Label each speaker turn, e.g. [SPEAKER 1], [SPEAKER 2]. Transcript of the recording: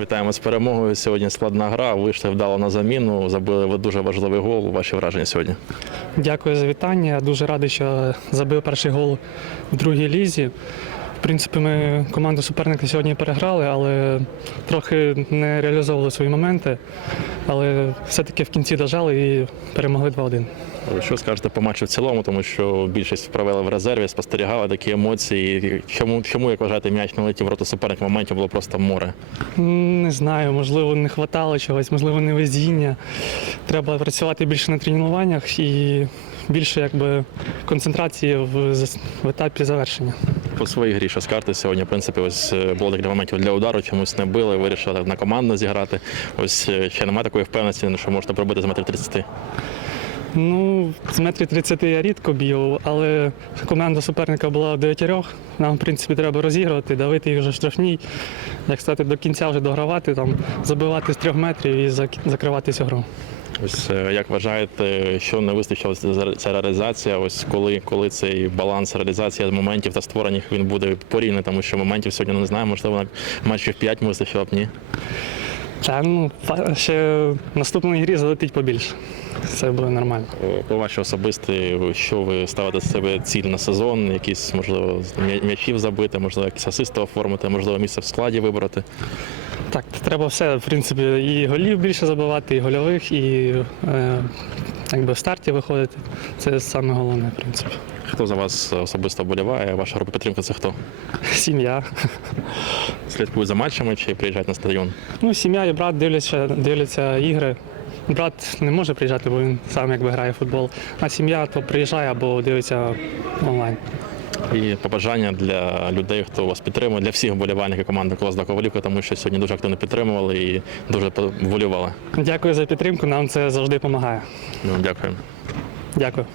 [SPEAKER 1] Вітаємо з перемогою. Сьогодні складна гра. Вийшли вдало на заміну. Забили ви дуже важливий гол. Ваші враження сьогодні.
[SPEAKER 2] Дякую за вітання. Дуже радий, що забив перший гол в другій лізі. В принципі, ми команду суперника сьогодні переграли, але трохи не реалізовували свої моменти. Але все-таки в кінці дожали і перемогли 2-1.
[SPEAKER 1] Що скажете по матчу в цілому, тому що більшість провели в резерві, спостерігали такі емоції. Чому, чому як вважаєте, м'яч не летів в роту суперника? Моментів було просто море.
[SPEAKER 2] Не знаю, можливо, не вистачало чогось, можливо, не везіння. Треба працювати більше на тренуваннях і більше якби, концентрації в, в етапі завершення.
[SPEAKER 1] По своїй грі, що скажете сьогодні, в принципі, ось е, було декілька моментів для удару, чомусь не били, вирішили на команду зіграти. Ось е, ще немає такої впевненості, що можете пробити з метрів 30.
[SPEAKER 2] Ну, з метрів 30 я рідко б'ю, але команда суперника була дев'ятьох. Нам, в принципі, треба розігрувати, давити їх вже штрафній, як стати до кінця вже догравати, там, забивати з трьох метрів і зак- закривати гру.
[SPEAKER 1] Ось е, як вважаєте, що не вистачило ця реалізація? Ось коли, коли цей баланс реалізації моментів та створених він буде порівняний, тому що моментів сьогодні ну, не знаю, можливо, матчів 5 вистачило б ні.
[SPEAKER 2] Та ну, ще в наступній грі залетить побільше. Це буде нормально.
[SPEAKER 1] Е, По ваше особисті, що ви ставите з себе ціль на сезон? Якісь, можливо, м'ячів забити, можливо, якісь асисти оформити, можливо, місце в складі вибрати.
[SPEAKER 2] Так, треба все, в принципі, і голів більше забивати, і гольових, і е, якби в старті виходити. Це саме головне, в принципі.
[SPEAKER 1] Хто за вас особисто вболіває? Ваша група підтримки це хто?
[SPEAKER 2] Сім'я.
[SPEAKER 1] Слідкують за матчами чи приїжджають на стадіон?
[SPEAKER 2] Ну, сім'я і брат дивляться, дивляться ігри. Брат не може приїжджати, бо він сам якби грає в футбол. А сім'я то приїжджає або дивиться онлайн.
[SPEAKER 1] І побажання для людей, хто вас підтримує, для всіх вболівальників команди Колосда Ковалівка, тому що сьогодні дуже активно підтримували і дуже вболівали.
[SPEAKER 2] Дякую за підтримку, нам це завжди допомагає.
[SPEAKER 1] Ну, дякую.
[SPEAKER 2] Дякую.